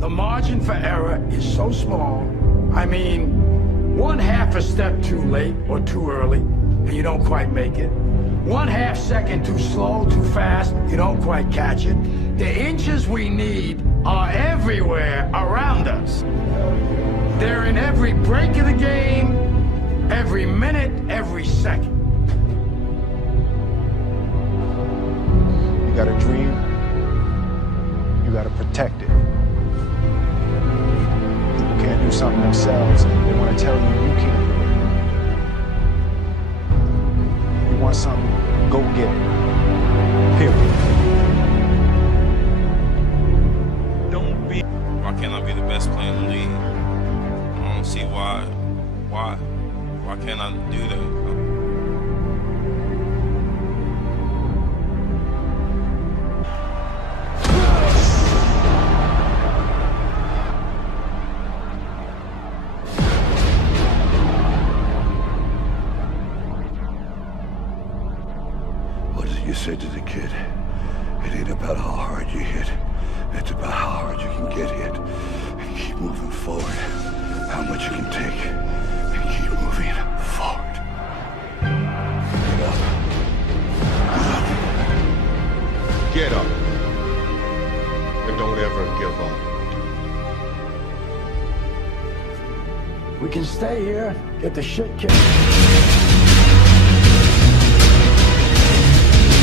The margin for error is so small. I mean, 1/2 a step too late or too early, and you don't quite make it. 1/2 second too slow, too fast, you don't quite catch it. The inches we need are everywhere around us. They're in every break of the game, every minute, every second. You got a dream, you got to protect it. People can't do something themselves, they want to tell you you can't do it. You want something, go get it. Period. Why can't I be the best player in the league? I don't see why can't I do that? What is it you said to the kid? It ain't about how hard you hit. It's about how hard you can get hit and keep moving forward. How much you can take and keep moving forward. Get up. Get up. And don't ever give up. We can stay here, get the shit kicked.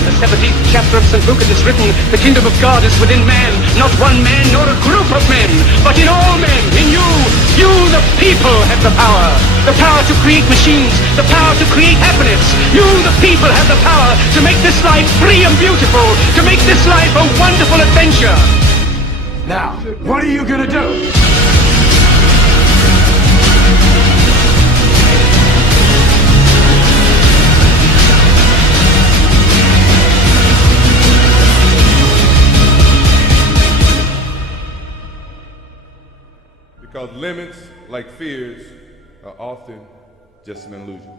The 17th chapter of St. Luke is written, the kingdom of God is within man, not one man nor a group of men, but in all men, in you. You, the people, have the power to create machines, the power to create happiness. You, the people, have the power to make this life free and beautiful, to make this life a wonderful adventure. Now, what are you gonna do? Because limits, like fears, are often just an illusion.